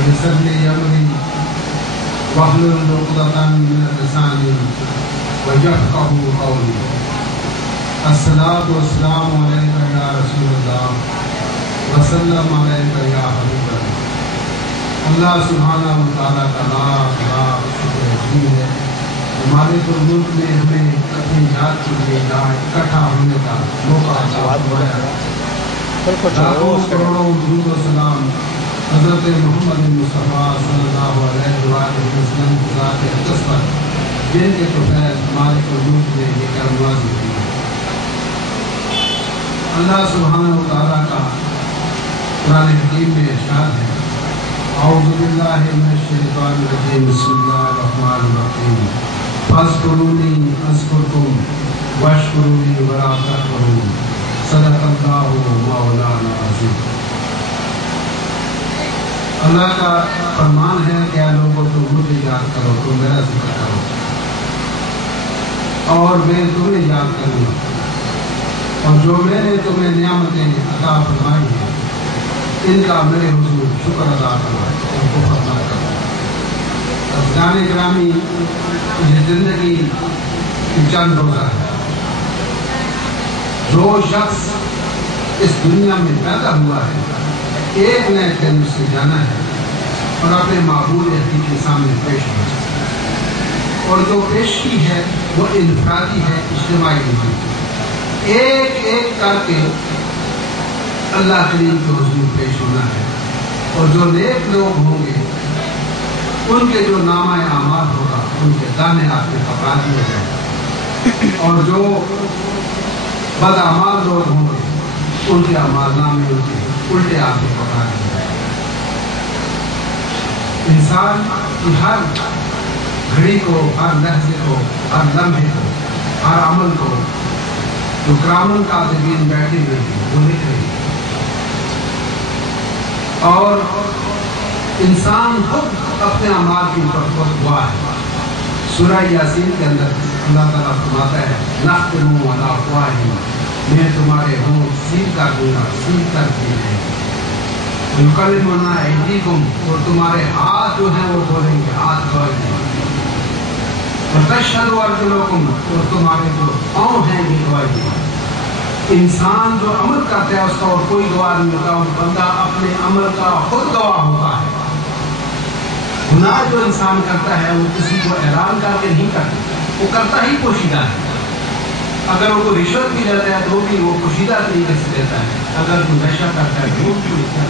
ويسر لي أمري واحلل عقدة من لساني ويفقهوا قولي. الصلاة والسلام عليك يا رسول الله وسلم عليك يا حبيب الله. اللہ سبحانہ و تعالیٰ کا لاکھ شکر ہے ہمارے ملک میں ہمیں اپنی ذات کے لیے اکٹھا ہونے کا موقع لاکھوں کروڑوں درود و سلام حضرت محمد مصطفیٰ صلی اللہ علیہ وسلم کی ذات اقدس پر جن کے فیض ہمارے وجود میں لے کر نوازی ہوئی ہے. اللہ سبحانہ و تعالیٰ کا قرآن حکیم میں ارشاد ہے اعوذ باللہ من الشیطان الرجیم بسم اللہ الرحمن الرحیم فاذکرونی اذکرکم واشکروا لی ولا تکفرون صدق اللہ مولانا العظیم. اللہ کا فرمان ہے کہ اے لوگوں تم مجھے یاد کرو تم میرا ذکر کرو اور میں تمہیں یاد کروں گا اور جو میں نے تمہیں نعمتیں عطا فرمائی ہیں ان کا میرے حضور شکر ادا کرو اور کفر نہ کرو. عزیزان گرامی یہ زندگی کی چند روزہ ہے. جو شخص اس دنیا میں پیدا ہوا ہے ایک نہ ایک دن سے جانا ہے اور اپنے معبود حقیقی کے سامنے پیش ہونا ہے اور جو پیشگی ہے وہ انفرادی ہے اجتماعی نہیں. ایک ایک کر کے اللہ کریم کے حضور پیش ہونا ہے اور جو نیک لوگ ہوں گے ان کے جو نامہ اعمال ہوگا ان کے دانے آپ کے پکڑا دیے جائیں اور جو بدعمال لوگ ہوں گے ان کے اعمال نامے ان کے الٹے آپ کے پکڑا دیے جائیں. انسان کی ہر گھڑی کو ہر لحظے کو ہر لمحے کو ہر عمل کو جو کرامن کاتبین بیٹھے ہوئے ہیں وہ لکھ رہے ہیں اور انسان خود اپنے اعمال کے اوپر خود گواہ ہے. سورہ یاسین کے اندر اللہ تعالیٰ فرماتا ہے نختم علی افواہہم میں تمہارے ہونٹ سیل کر دوں گا سیل کر دیے ہیں ویکلمنا ایدیکم اور تمہارے ہاتھ جو ہیں وہ بولیں گے ہاتھ گواہی دیں گے وتشہد ارجلکم اور تمہارے جو پاؤں ہیں یہ گواہی دیں گے. انسان جو عمل کرتا ہے اس کا اور کوئی گواہ نہیں ہوتا وہ بندہ اپنے عمل کا خود گواہ ہوتا ہے. گناہ جو انسان کرتا ہے وہ کسی کو اعلان کر کے نہیں کرتا وہ کرتا ہی پوشیدہ ہے. اگر وہ کوئی رشوت بھی لیتا ہے تو بھی وہ پوشیدہ طریقے سے دیتا ہے. اگر کوئی نشہ کرتا ہے جھوٹ بھی دیتا ہے.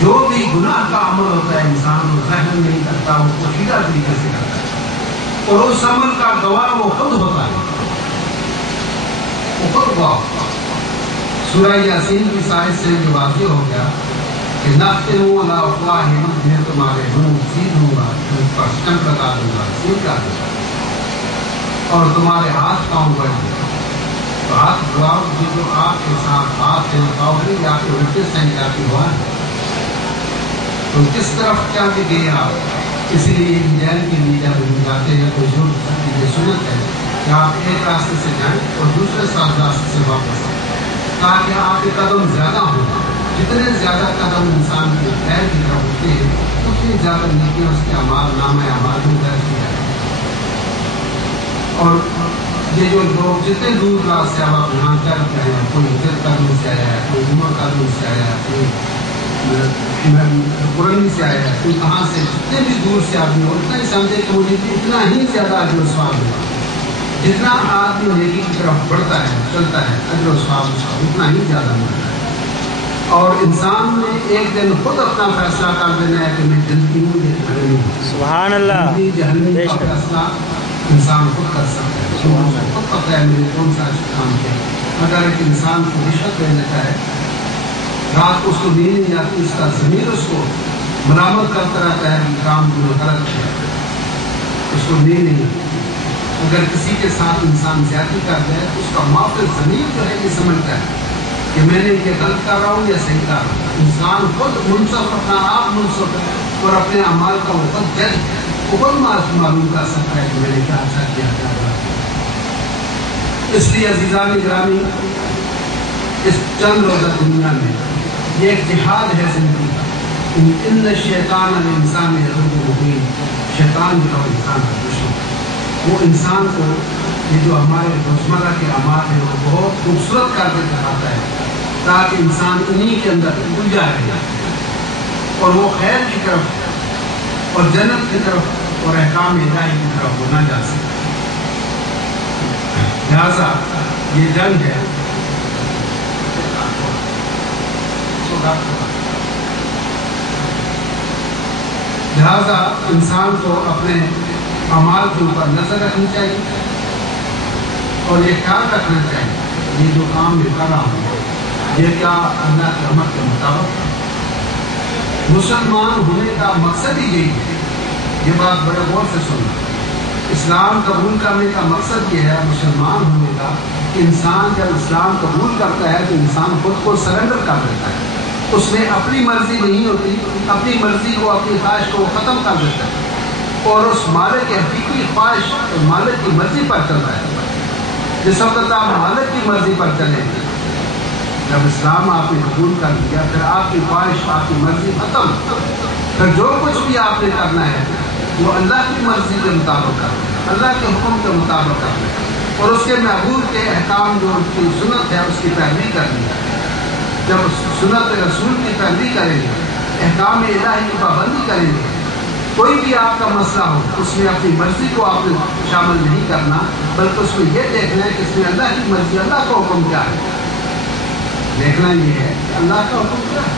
جو بھی گناہ کا عمل ہوتا ہے انسان وہ ظاہر نہیں کرتا وہ پوشیدہ طریقے سے کرتا ہے اور اس عمل کا گواہ وہ خود ہوتا ہے. سورہ یاسین کی سائز سے یہ واضح ہو گیا کہ نختم علی افواہہم میں تمہارے منہ سیل دوں گا ان پر شٹم لگا دوں گا سیل کر دوں گا اور تمہارے ہاتھ پاؤں بڑھ دوں گا. تو ہاتھ دعاؤ کی جو آپ کے ساتھ ہاتھ ہیں پاؤں نہیں یا کے وٹنس ہیں یا کے گواہ ہیں تو کس طرف کیا کہ گئے آپ. اسی لیے جیل کے لیے جب جاتے ہیں تو ضرور یہ سنت ہے کہ آپ ایک راستے سے جائیں اور دوسرے راستے سے واپس آئیں تاکہ آپ کے قدم زیادہ ہوں. جتنے زیادہ قدم انسان کے خیر کی طرف ہوتے ہیں اتنی زیادہ نیکیاں اس کے اعمال نامہ اعمال میں درج کیا جائے. اور یہ جو لوگ جتنے دور دراز سے آپ یہاں چل رہے ہیں کوئی ادھر قدم سے آیا ہے کوئی عمر قدم سے آیا ہے کوئی پرانی سے آیا ہے کوئی کہاں سے جتنے بھی دور سے آدمی ہو اتنا ہی سمجھے کہ مجھے اتنا ہی زیادہ اجر و ثواب ہے. جتنا آدمی نیکی کی طرف بڑھتا ہے چلتا ہے اجر و ثواب اس کا اتنا ہی زیادہ ملتا ہے. اور انسان نے ایک دن خود اپنا فیصلہ کر دینا ہے کہ میں جنتی ہوں یا جہنمی ہوں. سبحان اللہ. جہنمی کا فیصلہ انسان خود کر سکتا ہے. خود پتہ ہے میں نے کون سا کام کیا. اگر ایک انسان کو رشوت دے دیتا ہے رات کو اس کو نیند نہیں آتی اس کا ضمیر اس کو ملامت کرتا رہتا ہے کہ کام جو غلط کیا اس کو نیند نہیں آتی. اگر کسی کے ساتھ انسان زیادتی کرتا ہے اس کا معافی ضمیر جو ہے یہ سمجھتا ہے کہ میں نے یہ غلط کر رہا ہوں یا صحیح کر رہا ہوں. انسان خود منصف اپنا آپ منصف ہے اور اپنے اعمال کا وہ خود جج ہے. وہ خود معلوم کر سکتا ہے کہ میں نے کیا اچھا کیا کیا غلط کیا. اس لیے عزیزان گرامی اس چند روزہ دنیا میں یہ ایک جہاد ہے زندگی کا. ان شیطان الانسان یضر مبین، شیطان جو ہے انسان کا دشمن، وہ انسان کو یہ جو ہمارے روزمرہ کے اعمال ہیں وہ بہت خوبصورت کر کے دکھاتا ہے تاکہ انسان انہی کے اندر الجھا رہے اور وہ خیر کی طرف اور جنت کی طرف اور احکام الہی کی طرف وہ نہ جا سکے۔ لہذا یہ جنگ ہے، لہذا انسان کو اپنے اعمال کے اوپر نظر رکھنی چاہیے اور یہ خیال رکھنا چاہیے یہ جو کام میں کر رہا ہوں یہ کیا اللہ کے امر کے مطابق ہے۔ مسلمان ہونے کا مقصد ہی یہی ہے، یہ بات بڑے غور سے سننا۔ اسلام قبول کرنے کا مقصد یہ ہے مسلمان ہونے کا کہ انسان جب اسلام قبول کرتا ہے تو انسان خود کو سرنڈر کر دیتا ہے، اس میں اپنی مرضی نہیں ہوتی، اپنی مرضی کو اپنی خواہش کو ختم کر دیتا ہے اور اس مالک کی حقیقی خواہش اور مالک کی مرضی پر چل رہا ہے۔ جس وقت آپ مالک کی مرضی پر چلیں گے، جب اسلام آپ نے قبول کر لیا پھر آپ کی خواہش آپ کی مرضی ختم، پھر جو کچھ بھی آپ نے کرنا ہے وہ اللہ کی مرضی کے مطابق کرنا، اللہ کے حکم کے مطابق کرنا اور اس کے محبوب کے احکام جو اس کی سنت ہے اس کی پیروی کرنی ہے۔ جب سنت رسول کی پیروی کریں گے، احکام الہی کی پابندی کریں گے، کوئی بھی آپ کا مسئلہ ہو اس میں اپنی مرضی کو آپ نے شامل نہیں کرنا بلکہ اس میں یہ دیکھنا ہے کہ اس میں اللہ کی مرضی، اللہ کا حکم کیا ہے، دیکھنا یہ ہے کہ اللہ کا حکم کیا ہے۔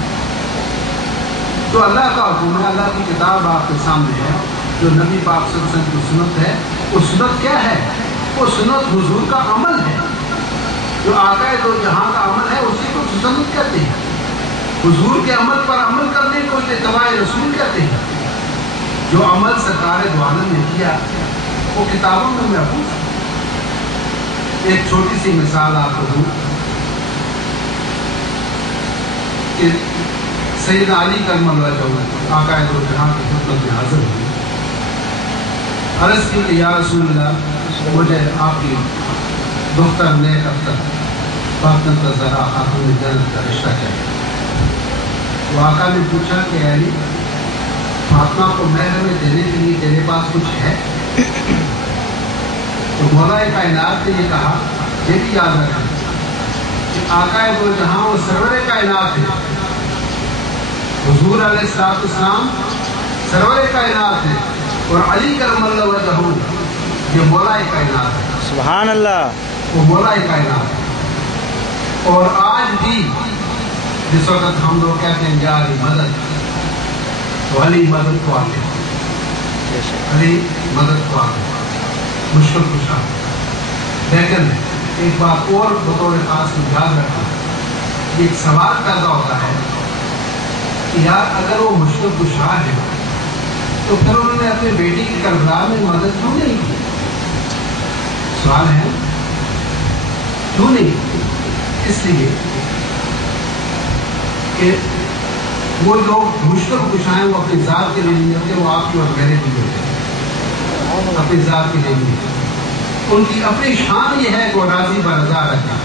تو اللہ کا حکم ہے، اللہ کی کتاب آپ کے سامنے ہے، جو نبی پاک صلی اللہ علیہ وسلم کی سنت ہے، وہ سنت کیا ہے؟ وہ سنت حضور کا عمل ہے، جو آقا دو جہاں کا عمل ہے اسی کو سنت کہتے ہیں۔ حضور کے عمل پر عمل کرنے کو اتباع رسول کہتے ہیں۔ جو عمل سرکار دو عالم نے کیا وہ کتابوں میں محفوظ ہے۔ ایک چھوٹی سی مثال آپ کو دوں کہ سیدنا علی کرم اللہ وجہہ آقا دو جہاں کی خدمت میں حاضر ہوئی، عرض کی کہ یا رسول اللہ مجھے آپ کی دختر نیک اختر فاطمہ الزہرا خاتون جنت کا رشتہ چاہیے۔ تو آقا نے پوچھا کہ علی فاطمہ کو مہر میں دینے کے لیے تیرے پاس کچھ ہے؟ تو مولا کائنات نے یہ کہا، یہ بھی یاد رکھیں کہ آقا دو جہاں وہ سرور کائنات ہے، حضور علیہ السلام سرور کائنات ہے اور علی کرم اللہ وجہہ یہ مولا کائنات ہے۔ سبحان اللہ، وہ مولا کائنات ہے۔ اور آج بھی جس وقت ہم لوگ کہتے ہیں یا علی مدد، تو علی مدد کو آتے ہیں، علی مدد کو آتے ہیں، مشکل کشا۔ لیکن ایک بات اور بطور خاص میں یاد رکھنا، ایک سوال پیدا ہوتا ہے کہ یار اگر وہ مشکل کشا ہے تو پھر انہوں نے اپنے بیٹی کی کربلا میں مدد کیوں نہیں کی؟ سوال ہے کیوں نہیں؟ اس لیے کہ وہ لوگ مشکل کشائیں وہ اپنی ذات کے لیے نہیں ہوتے، وہ آپ کی اور میرے لیے ہوتے ہیں، اپنی ذات کے لیے نہیں۔ ان کی اپنی شان یہ ہے کہ وہ راضی برضا رہتا ہے،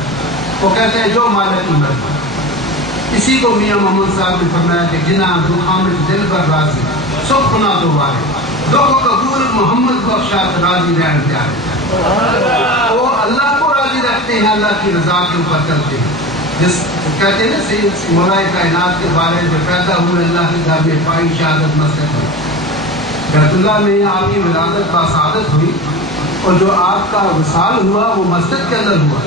وہ کہتے ہیں جو مالک کی مرضی۔ اسی کو میاں محمد صاحب نے فرمایا کہ جنا دکھاں میں دل پر راضی سب کنا تو والے دکھ قبول محمد بخشا راضی رہن پیارے۔ وہ اللہ کو راضی رکھتے ہیں، اللہ کی رضا کے اوپر چلتے ہیں۔ جس کہتے ہیں سید مولا کائنات کے بارے میں پیدا ہوئے اللہ کے گھر میں پائی شہادت مسجد میں، بیت اللہ میں آپ کی ولادت باسعادت ہوئی اور جو آپ کا وصال ہوا وہ مسجد کے اندر ہوا۔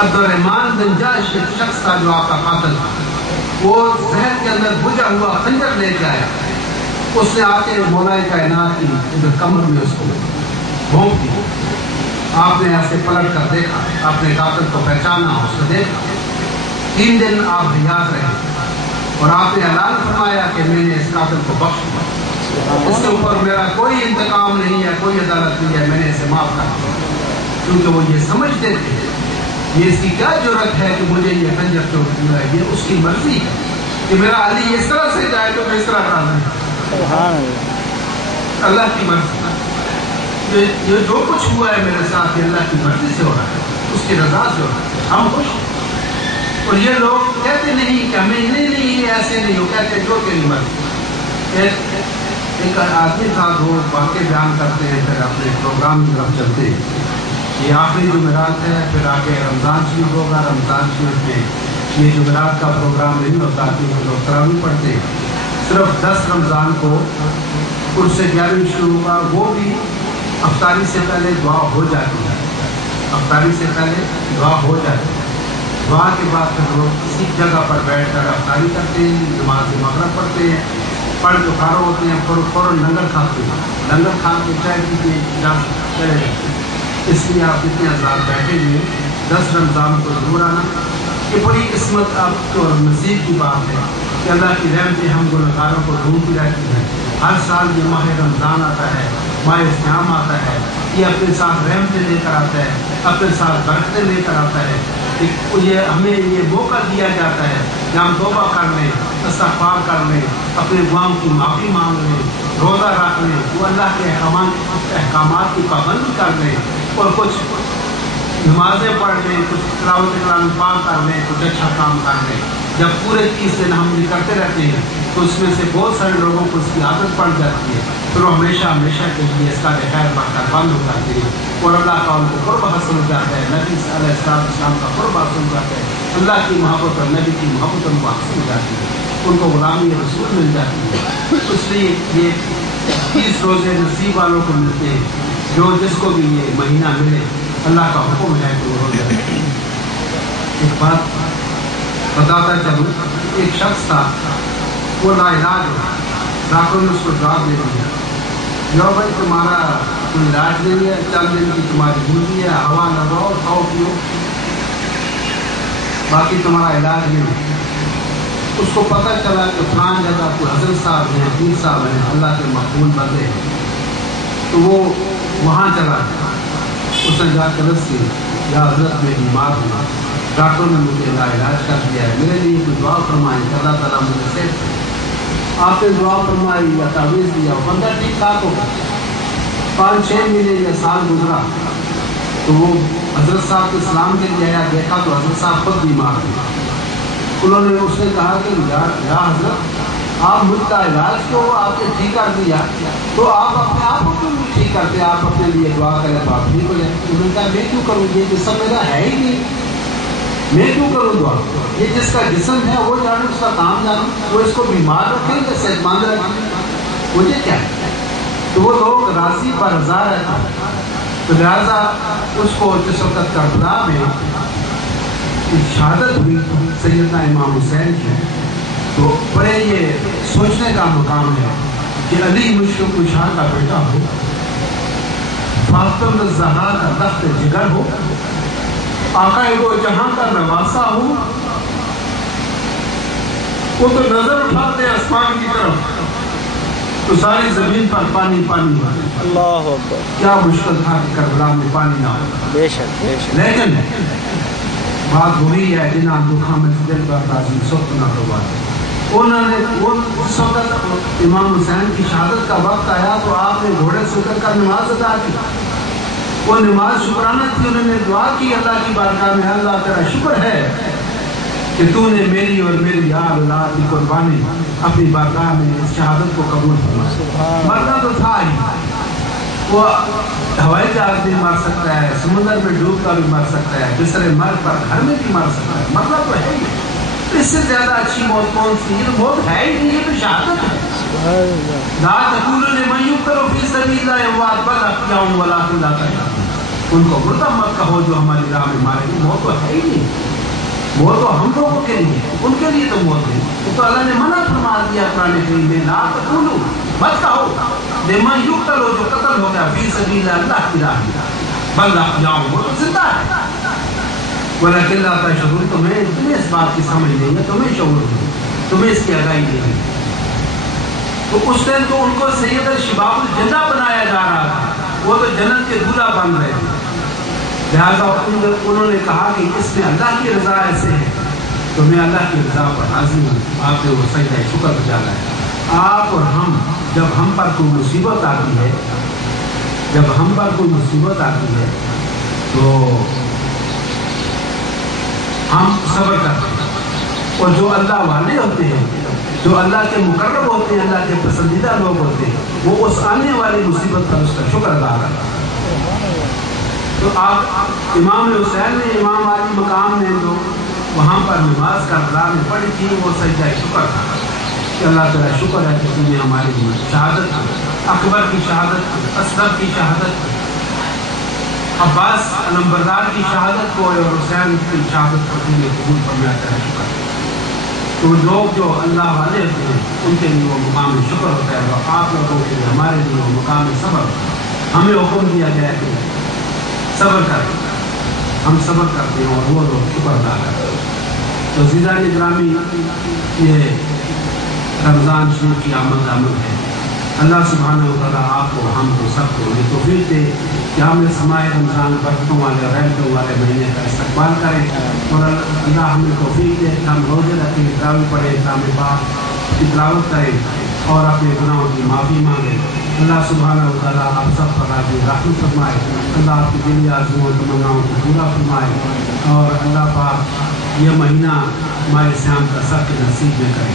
عبد الرحمن بن جاش ایک شخص تھا جو آپ کا قاتل تھا، وہ ذہن کے اندر بجھا ہوا خنجر لے کے آیا، اس نے آ کے مولا کائنات کی کمر میں اس کو بھونک دی۔ آپ نے ایسے پلٹ کر دیکھا، اپنے قاتل کو پہچانا، اس کو دیکھا۔ 3 دن آپ یاد رہے اور آپ نے اعلان فرمایا کہ میں نے اس قاتل کو بخش دیا، اس کے اوپر میرا کوئی انتقام نہیں ہے، کوئی عدالت نہیں ہے، میں نے اسے معاف کر دیا، کیونکہ وہ یہ سمجھتے تھے یہ اس کی کیا جرأت ہے کہ مجھے یہ خنجر چوٹ دیا ہے، یہ اس کی مرضی ہے کہ میرا علی اس طرح سے جائے تو میں اس طرح راضی ہوں۔ اللہ کی مرضی، یہ جو کچھ ہوا ہے میرے ساتھ یہ اللہ کی مرضی سے ہو رہا ہے، اس کی رضا سے ہو رہا ہے، ہم خوش ہیں۔ اور یہ لوگ کہتے نہیں کہ ہمیں نہیں یہ ایسے نہیں ہو، کہتے جو تیری مرضی۔ ایک آدمی تھا وہ واقع بیان کرتے ہیں، پھر اپنے پروگرام کی طرف چلتے ہیں۔ یہ آخری جمعرات ہے، پھر آگے رمضان شریف ہوگا۔ رمضان شریف میں یہ جمعرات کا پروگرام نہیں ہوتا کیونکہ لوگ تراویح پڑھتے ہیں۔ صرف 10 رمضان کو اس سے 11 شروع ہوگا، وہ بھی افطاری سے پہلے دعا ہو جاتی ہے۔ افطاری سے پہلے دعا ہو جاتی ہے، دعا کے بعد پھر لوگ اسی جگہ پر بیٹھ کر افطاری کرتے ہیں، نماز مغرب پڑھتے ہیں، پڑھ کے فارغ ہوتے ہیں، فوراً لنگر کھاتے ہیں، لنگر کھا کے چائے پیتے چلے جاتے ہیں۔ اس لیے آپ جتنے حضرات بیٹھے ہوئے 10 رمضان کو ضرور آنا۔ یہ بڑی قسمت آپ کو اور نصیب کی بات ہے کہ اللہ کی رحمتیں ہم گنہگاروں کو ڈھونڈتی رہتی ہیں۔ ہر سال یہ ماہ رمضان آتا ہے، ماہ اسلام آتا ہے، یہ اپنے ساتھ رحمتیں لے کر آتا ہے، اپنے ساتھ برکتیں لے کر آتا ہے۔ یہ ہمیں یہ موقع دیا جاتا ہے کہ ہم توبہ کر لیں، استغفار کر لیں، اپنے گناہوں کی معافی مانگ لیں، روزہ رکھ لیں، وہ اللہ کے احکامات کی پابندی کر لیں، اور کچھ نمازیں پڑھ لیں، کچھ تلاوت کلام پاک کر لیں، کچھ اچھا کام کر لیں۔ جب پورے 30 دن ہم یہ کرتے رہتے ہیں تو اس میں سے بہت سارے لوگوں کو اس کی عادت پڑ جاتی ہے، پھر وہ ہمیشہ ہمیشہ کے لیے اس کا خیر برکت بند ہو جاتی ہے، اور اللہ کا ان کو قرب حاصل ہو جاتا ہے، نبی علیہ السلام کا قرب حاصل ہو جاتا ہے، اللہ کی محبت اور نبی کی محبت ان کو حاصل ہو جاتی ہے، ان کو غلامی رسول مل جاتی ہے۔ اس لیے یہ 30 روزے نصیب والوں کو ملتے ہیں، جو جس کو بھی یہ مہینہ ملے اللہ کا حکم ہے تو وہ روزہ رکھے۔ ایک بات بتاتا چلوں، ایک شخص تھا وہ لا علاج ہے، ڈاکٹر نے اس کو جواب دے دیا، جو بھائی تمہارا کوئی علاج نہیں ہے، چند دن کی تمہاری زندگی ہے، ہوا لگاؤ کھاؤ پیو، باقی تمہارا علاج نہیں ہے۔ اس کو پتہ چلا کہ فلان جگہ کوئی حضرت صاحب ہیں، پیر صاحب ہیں، اللہ کے مقبول بندے ہیں، تو وہ وہاں چلا گیا۔ اس نے جا کر رس کی، یا حضرت میں بیمار ہوں، ڈاکٹر نے مجھے علاج کر دیا ہے، میرے لیے کوئی دعا فرمائی کہ اللہ تعالیٰ مجھے صحت دے۔ آپ نے دعا فرمائی یا تعویذ دیا، بندہ ٹھیک ٹھاک ہو گیا۔ 5-6 مہینے یا سال گزرا تو وہ حضرت صاحب کے سلام کے لیے آیا، دیکھا تو حضرت صاحب خود بیمار تھے۔ انہوں نے اس نے کہا کہ یا حضرت آپ مجھ کا علاج کیوں آپ نے ٹھیک کر دیا، تو آپ اپنے آپ کو کیوں نہیں ٹھیک کرتے، آپ اپنے لیے دعا کریں تو آپ ٹھیک ہو جائیں۔ انہوں نے کہا میں کیوں کروں، یہ جسم میرا ہے ہی نہیں، میں کیوں کروں دعا، یہ جس کا جسم ہے وہ جانو، اس کا کام جانو، وہ اس کو بیمار رکھیں یا صحت مند رکھیں، مجھے کیا ہے۔ تو وہ لوگ راضی پر رضا رہتا ہے، تو لہٰذا اس کو جس وقت کربلا میں شہادت ہوئی سیدنا امام حسین کی، تو بڑے یہ سوچنے کا مقام ہے کہ علی مشرق شاہ کا بیٹا ہو، فاطمہ الزہرا کا تخت جگر ہو، آقا دو جہاں کا نواسا ہو، وہ تو نظر اٹھاتے آسمان کی طرف تو ساری زمین پر پانی پانی ہو۔ اللہ اکبر، کیا کیا مشکل تھا کہ کربلا میں پانی نہ ہو۔ بے شک بے شک۔ لیکن بات وہی ہے جنا دکھا میں دل کا تازی سخت نہ ہوا۔ انہوں نے اس وقت امام حسین کی شہادت کا وقت آیا تو آپ نے گھوڑے سے اتر کر نماز ادا کی، وہ نماز شکرانہ تھی۔ انہوں نے دعا کی اللہ کی بارگاہ میں، اللہ تیرا شکر ہے کہ تو نے میری اور میری آل اولاد کی قربانی اپنی بارگاہ میں اس شہادت کو قبول فرمایا۔ مرنا تو تھا ہی، وہ ہوائی جہاز بھی مر سکتا ہے، سمندر میں ڈوب کر بھی مر سکتا ہے، بستر مرگ پر گھر میں بھی مر سکتا ہے، مرنا تو ہے ہی۔ اس سے زیادہ اچھی موت کون سی؟ یہ موت ہے ہی نہیں، یہ تو شہادت ہے۔ لا تقولوا لمن يقتل في سبيل الله اموات بل احياء ولكن لا تشعرون۔ ان کو مردہ مت کہو جو ہماری راہ میں مارے گی، موت تو ہے ہی نہیں، موت تو ہم لوگوں کے لیے، ان کے لیے تو موت ہے۔ تو اللہ نے منع فرما دیا قرآن کریم میں، لا تقولوا مت کہو لمن يقتل جو قتل ہو گیا فی سبیل اللہ کی راہ میں، بل احیاء وہ تو زندہ ہے، ولكن لا تشعرون تمہیں اس بات کی سمجھ نہیں ہے، تمہیں شعور نہیں، تمہیں اس کی آگاہی نہیں ہے۔ تو اس دن تو ان کو سید الشباب الجنہ بنایا جا رہا تھا، وہ تو جنت کے دولہا بن رہے تھے، لہٰذا انہوں نے کہا کہ اس میں اللہ کی رضا ایسے ہے تو میں اللہ کی رضا پر راضی ہوں۔ آپ نے وہ سجدہ شکر بجانا ہے۔ آپ اور ہم جب ہم پر کوئی مصیبت آتی ہے، جب ہم پر کوئی مصیبت آتی ہے تو ہم صبر کرتے ہیں، اور جو اللہ والے ہوتے ہیں، جو اللہ کے مقرب ہوتے ہیں، اللہ کے پسندیدہ لوگ ہوتے ہیں، وہ اس آنے والی مصیبت پر اس کا شکر ادا کرتا ہے۔ تو آپ امام حسین نے، امام علی مقام نے جو وہاں پر نماز کربلا میں پڑھی تھی، وہ سجدہ شکر تھا کہ اللہ تعالیٰ شکر ہے کہ تم نے ہماری شہادت، اکبر کی شہادت، اصغر کی شہادت، عباس علمبردار کی شہادت کو اور حسین کی شہادت کو تم نے قبول فرمایا، تیرا شکر ہے۔ تو لوگ جو اللہ والے ہوتے ہیں ان کے لیے وہ مقام شکر ہوتا ہے، اور آپ لوگوں کے لیے، ہمارے لیے وہ مقام صبر ہوتا ہے۔ ہمیں حکم دیا گیا ہے کہ صبر کریں، ہم صبر کرتے ہیں اور وہ لوگ شکر ادا کرتے ہیں۔ تو عزیزان گرامی، یہ رمضان شریف کی آمد ہے۔ اللہ سبحانہ و تعالیٰ آپ کو، ہم کو، سب کو یہ توفیق دے کہ ہم اس ماہ رمضان برکتوں والے اور رحمتوں والے مہینے کا استقبال کریں، اور اللہ ہمیں توفیق دے کہ ہم روزے رکھیں، تراویح پڑھیں، کلام پاک کی تلاوت کریں اور اپنے گناہوں کی معافی مانگیں۔ اللہ سبحانہ و تعالیٰ آپ سب پر راضی رحمت فرمائے، اللہ آپ کی دلی آرزوؤں تمناؤں کو پورا فرمائے، اور اللہ پاک یہ مہینہ ماہ صیام کا سب کے نصیب میں کرے۔